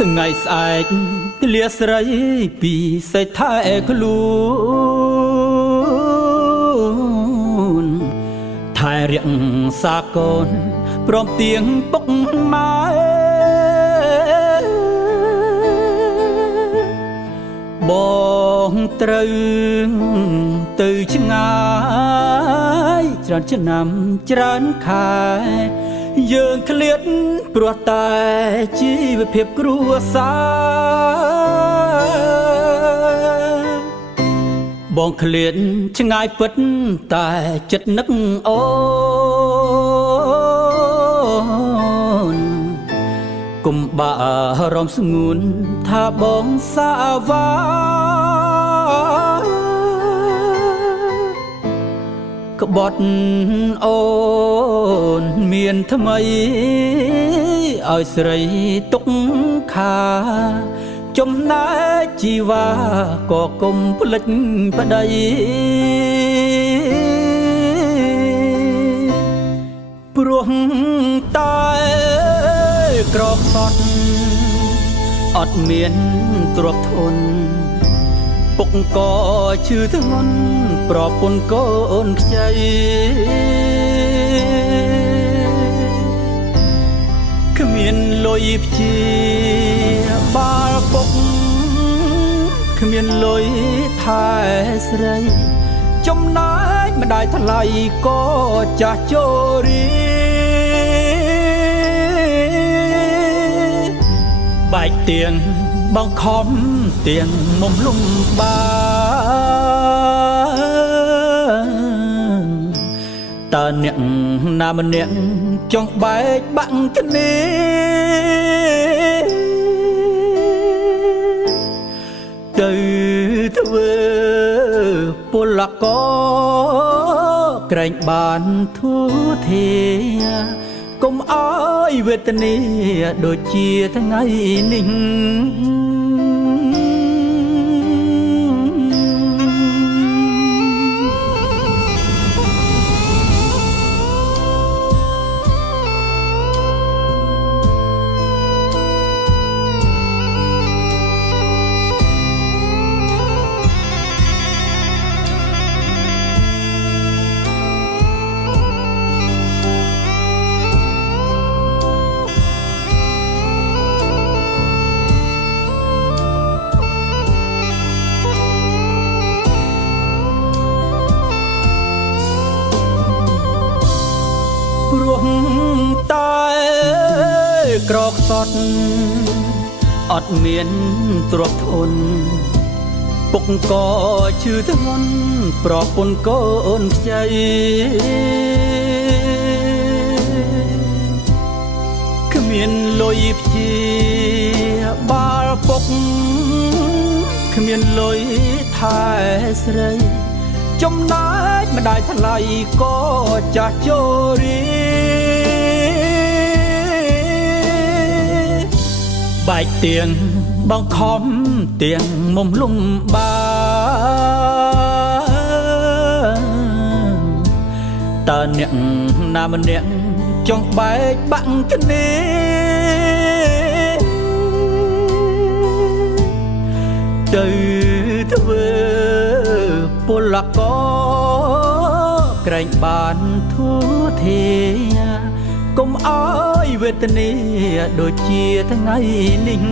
ថ្ងៃស្អែកលាស្រីពីសេដ្ឋែខ្លួនថែរៀងសាកូនព្រមទៀងពុកម៉ែបងត្រូវទៅឆ្ងាយច្រើនឆ្នាំច្រើនខែយើងឃ្លាតព្រោះតែជីវភាពគ្រួសារបងឃ្លាតឆ្ងាយពិតតែចិត្តនឹកអូនគុំបារម្ភស្ងួនថាបងសាវ៉ាក្បត់អូនមានថ្មីឲ្យស្រីទុកខាចំណែកជីវ៉ាក៏កុំភ្លេចប្តីព្រោះតែក្រកសត់អត់មានទ្រព្យធនពុកក៏ឈឺធ្ងន់ប្រពន្ធកូនខ្ចីគ្មានលុយព្យាបាលពុកគ្មានលុយថែស្រីចំណែកម្ដាយថ្លៃក៏ចាស់ជរីបែកទៀងបងខំទៀងមុំលំបានតើអ្នកណាម្នាក់ចង់បែកបាក់គ្នាទៅធ្វើពលករក្រែងបានធូរធាកុំអើយវេទនាដូចជាថ្ងៃនេះព្រោះតែក្រកសត់អត់មានទ្រព្យធនពុកក៏ឈឺធ្ងន់ប្រពន្ធកូនខ្ចីគ្មានលុយព្យាបាលពុកគ្មានលុយថែស្រីចំណែកម្ដាយថ្លៃក៏ចាស់ជរីបែកទៀងបងខំទៀងមុំលំបានតើអ្នកណាម្នាក់ចង់បែកបាក់គ្នាទៅធ្វើពលករក្រែងបានធូរធាកុំអើយវេទនាដូចជាថ្ងៃនេះ